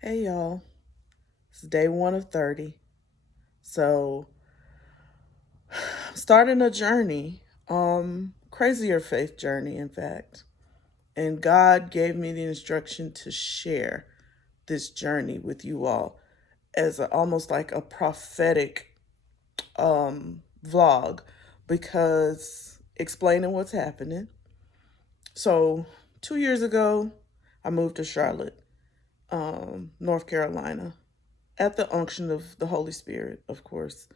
Hey y'all, it's day one of 30. So, I'm starting a journey, crazier faith journey, in fact. And God gave me the instruction to share this journey with you all as almost like a prophetic vlog because explaining what's happening. So, 2 years ago, I moved to Charlotte, North Carolina, at the unction of the Holy Spirit, of course,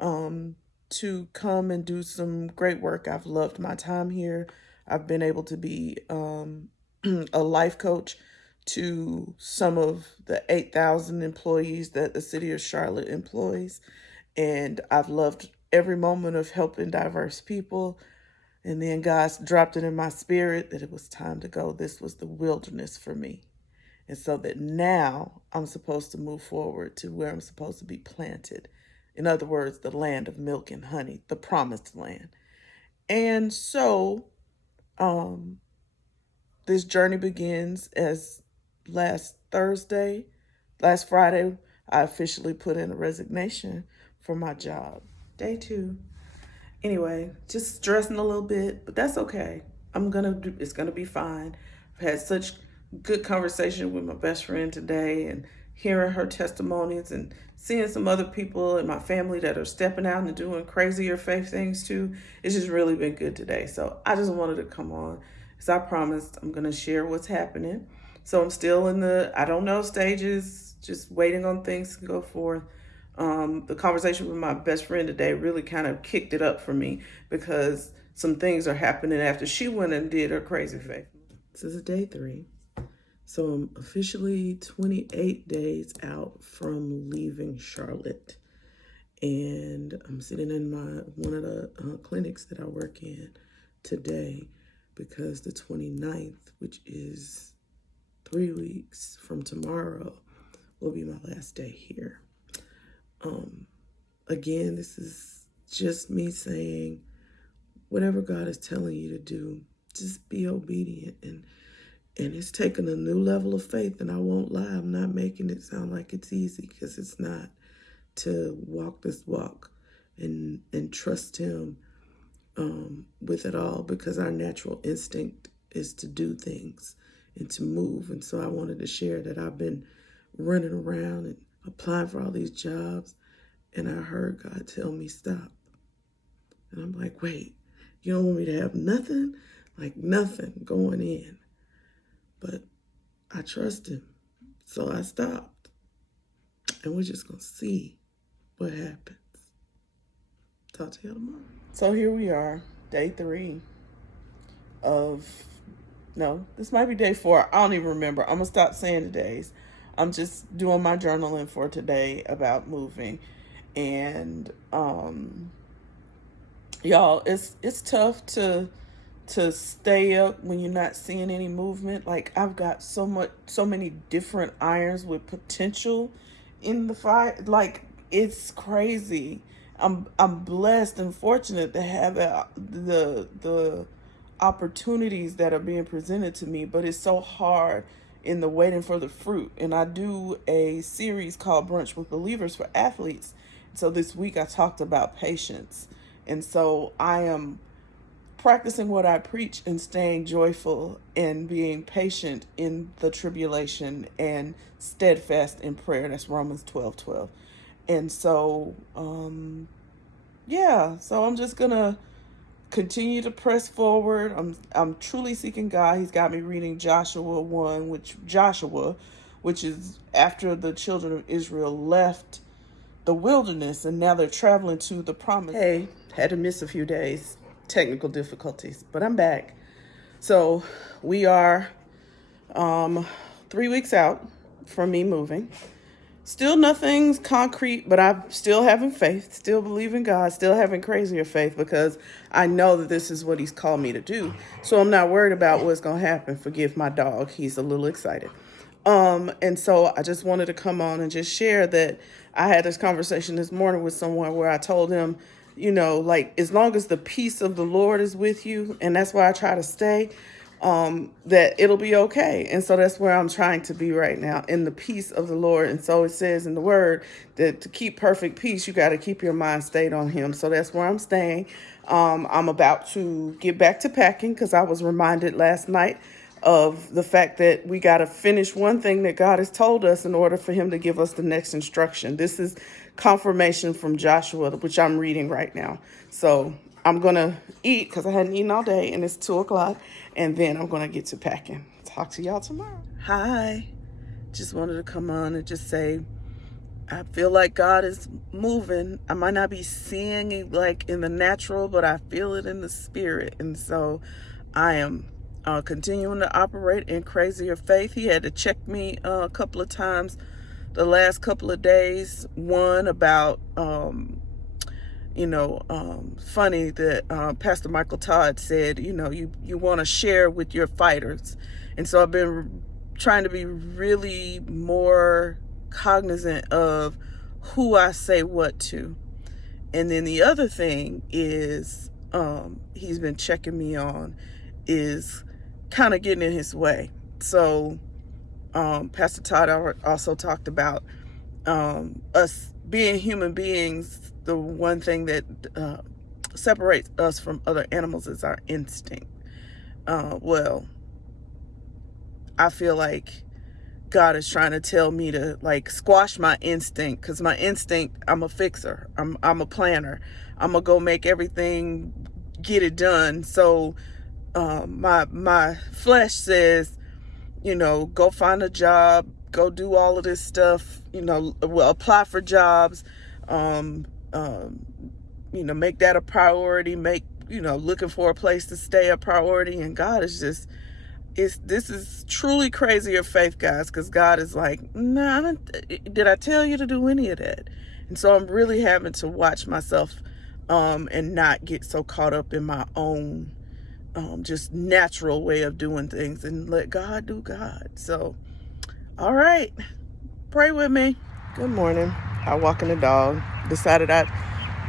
to come and do some great work. I've loved my time here. I've been able to be a life coach to some of the 8,000 employees that the city of Charlotte employs. And I've loved every moment of helping diverse people. And then God dropped it in my spirit that it was time to go. This was the wilderness for me. And so that now I'm supposed to move forward to where I'm supposed to be planted. In other words, the land of milk and honey, the promised land. And so um, this journey begins as last Thursday, last Friday, I officially put in a resignation for my job. Day two. Anyway, just stressing a little bit, but that's okay. It's gonna be fine. I've had such good conversation with my best friend today and hearing her testimonies and seeing some other people in my family that are stepping out and doing crazier faith things too. It's just really been good today. So I just wanted to come on. As I promised, I'm gonna share what's happening. So I'm still in the I don't know stages, just waiting on things to go forth. The conversation with my best friend today really kind of kicked it up for me because some things are happening after she went and did her crazy faith. This is day three. So I'm officially 28 days out from leaving Charlotte. And I'm sitting in one of the clinics that I work in today because the 29th, which is 3 weeks from tomorrow, will be my last day here. Again, this is just me saying, whatever God is telling you to do, just be obedient. And it's taken a new level of faith. And I won't lie, I'm not making it sound like it's easy because it's not, to walk this walk and trust Him with it all, because our natural instinct is to do things and to move. And so I wanted to share that I've been running around and applying for all these jobs. And I heard God tell me, stop. And I'm like, wait, you don't want me to have nothing? Like nothing going in. But I trust Him. So I stopped. And we're just going to see what happens. Talk to you tomorrow. So here we are, day three of, no, this might be day four. I don't even remember. I'm going to stop saying the days. I'm just doing my journaling for today about moving. And y'all, it's tough to stay up when you're not seeing any movement. Like I've got so many different irons with potential in the fire. Like it's crazy. I'm blessed and fortunate to have the opportunities that are being presented to me, but it's so hard in the waiting for the fruit. And I do a series called Brunch with Believers for athletes. So this week I talked about patience. And so I am practicing what I preach and staying joyful and being patient in the tribulation and steadfast in prayer. That's Romans 12:12. And so, yeah, so I'm just going to continue to press forward. I'm truly seeking God. He's got me reading Joshua, which is after the children of Israel left the wilderness and now they're traveling to the promise. Hey, had to miss a few days, technical difficulties, but I'm back. So we are 3 weeks out from me moving. Still nothing's concrete, but I'm still having faith, still believing God, still having crazier faith because I know that this is what He's called me to do. So I'm not worried about what's going to happen. Forgive my dog. He's a little excited. And so I just wanted to come on and just share that I had this conversation this morning with someone where I told him, like, as long as the peace of the Lord is with you, and that's why I try to stay, that it'll be okay. And so that's where I'm trying to be right now, in the peace of the Lord. And so it says in the word that to keep perfect peace, you got to keep your mind stayed on him. So that's where I'm staying. I'm about to get back to packing because I was reminded last night of the fact that we got to finish one thing that God has told us in order for him to give us the next instruction. This is confirmation from Joshua, which I'm reading right now. So I'm going to eat because I hadn't eaten all day and it's 2:00, and then I'm going to get to packing. Talk to y'all tomorrow. Hi. Just wanted to come on and just say, I feel like God is moving. I might not be seeing it like in the natural, but I feel it in the spirit. And so I am continuing to operate in crazier faith. He had to check me a couple of times the last couple of days. One about, funny that Pastor Michael Todd said, you want to share with your fighters. And so I've been trying to be really more cognizant of who I say what to. And then the other thing is he's been checking me on is kind of getting in his way. So Pastor Todd also talked about us being human beings. The one thing that separates us from other animals is our instinct. Well, I feel like God is trying to tell me to squash my instinct, because my instinct, I'm a fixer. I'm a planner. I'm gonna go make everything, get it done. So my flesh says, go find a job, go do all of this stuff, apply for jobs, make that a priority, looking for a place to stay a priority. And God is just, this is truly crazier faith, guys, because God is like, nah, did I tell you to do any of that? And so I'm really having to watch myself and not get so caught up in my own just natural way of doing things and let God do God. So, all right, pray with me. Good morning. I walking the dog. Decided I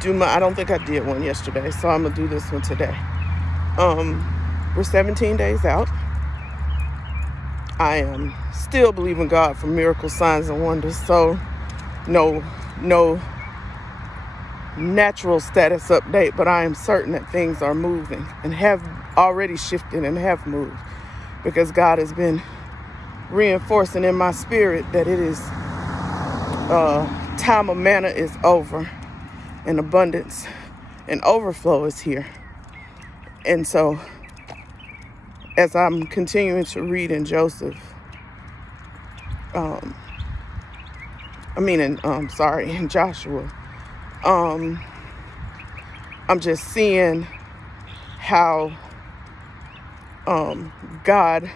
don't think I did one yesterday, so I'm gonna do this one today. We're 17 days out. I am still believing God for miracles, signs, and wonders. So no natural status update, but I am certain that things are moving and have already shifted and have moved, because God has been reinforcing in my spirit that it is time of manna is over, and abundance and overflow is here. And so as I'm continuing to read in Joshua, I'm just seeing how God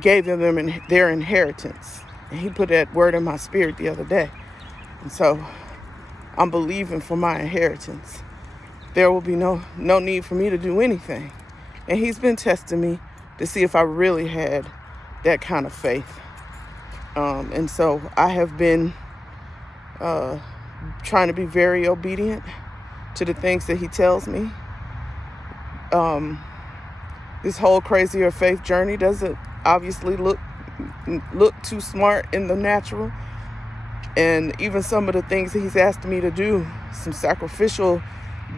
gave them their inheritance. And he put that word in my spirit the other day. And so I'm believing for my inheritance. There will be no need for me to do anything. And he's been testing me to see if I really had that kind of faith. And so I have been trying to be very obedient to the things that he tells me. This whole crazier faith journey doesn't obviously look too smart in the natural. And even some of the things that he's asked me to do, some sacrificial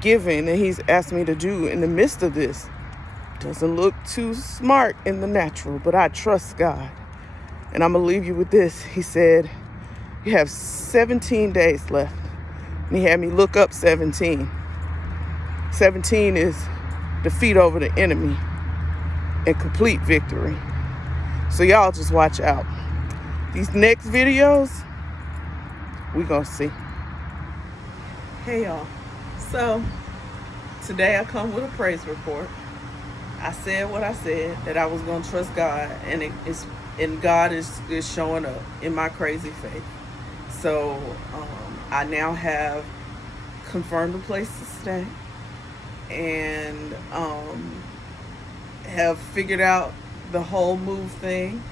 giving that he's asked me to do in the midst of this, doesn't look too smart in the natural, but I trust God. And I'm going to leave you with this. He said, you have 17 days left. And he had me look up 17. 17 is defeat over the enemy and complete victory. So y'all just watch out. These next videos, we're going to see. Hey y'all. So today I come with a praise report. I said what I said, that I was going to trust God, and God is showing up in my crazy faith. So I now have confirmed a place to stay, and have figured out the whole move thing,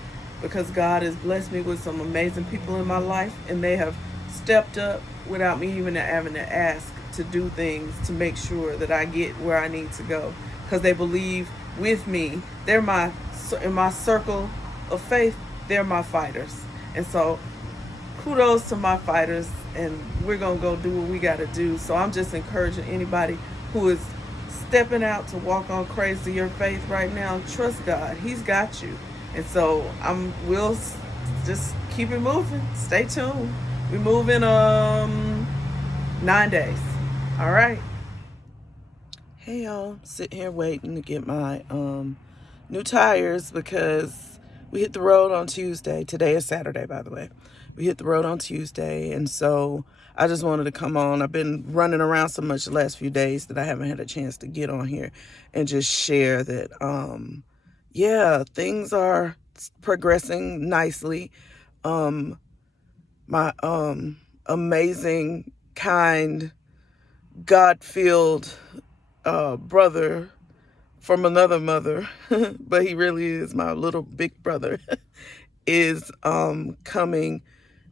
because God has blessed me with some amazing people in my life, and they have stepped up without me even having to ask, to do things to make sure that I get where I need to go, because they believe with me. They're in my circle of faith, they're my fighters. And so kudos to my fighters, and we're going to go do what we got to do. So I'm just encouraging anybody who is stepping out to walk on crazy your faith right now. Trust God. He's got you. And so we'll just keep it moving. Stay tuned. We move in 9 days. All right. Hey y'all, sitting here waiting to get my new tires because we hit the road on Tuesday. Today is Saturday, by the way. We hit the road on Tuesday, and so I just wanted to come on. I've been running around so much the last few days that I haven't had a chance to get on here and just share that, yeah, things are progressing nicely. My amazing, kind, God-filled brother from another mother, but he really is my little big brother, is coming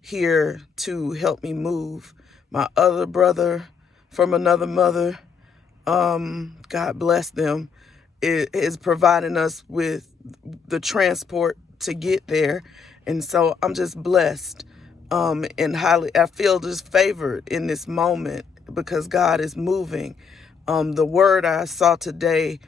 here to help me move. My other brother from another mother, God bless them, is providing us with the transport to get there. And so I'm just blessed, and I feel just favored in this moment because God is moving. The word I saw today,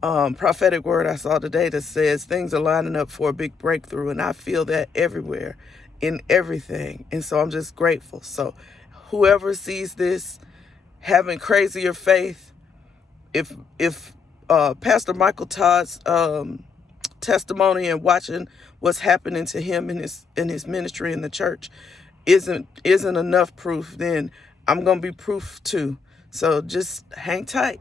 prophetic word I saw today that says things are lining up for a big breakthrough, and I feel that everywhere, in everything. And so I'm just grateful. So whoever sees this, having crazier faith, if Pastor Michael Todd's testimony and watching what's happening to him in his ministry in the church isn't enough proof, then I'm gonna be proof too. So just hang tight.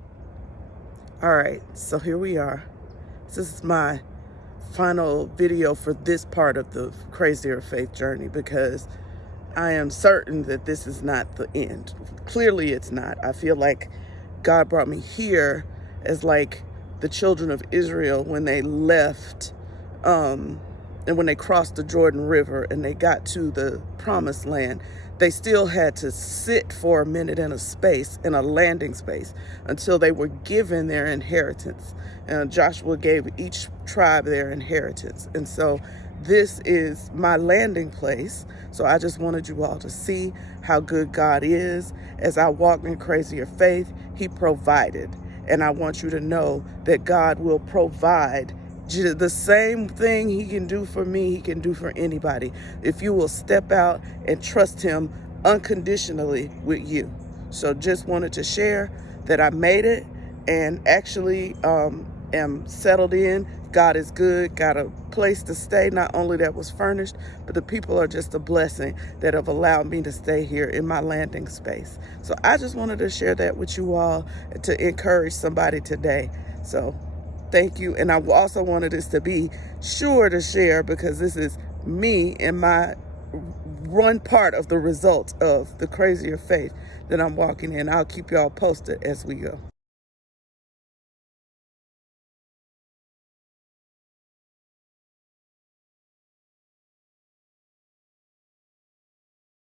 All right, so here we are. This is my final video for this part of the crazier faith journey because I am certain that this is not the end. Clearly it's not. I feel like God brought me here as like the children of Israel when they left, and when they crossed the Jordan River and they got to the promised land. They still had to sit for a minute in a landing space, until they were given their inheritance. And Joshua gave each tribe their inheritance. And so this is my landing place. So I just wanted you all to see how good God is. As I walked in crazier faith, he provided. And I want you to know that God will provide the same thing he can do for me, he can do for anybody, if you will step out and trust him unconditionally with you. So just wanted to share that I made it and actually am settled in. God is good, got a place to stay, not only that was furnished, but the people are just a blessing that have allowed me to stay here in my landing space. So I just wanted to share that with you all to encourage somebody today. So thank you. And I also wanted this to be sure to share because this is me and my one part of the result of the crazier faith that I'm walking in. I'll keep y'all posted as we go.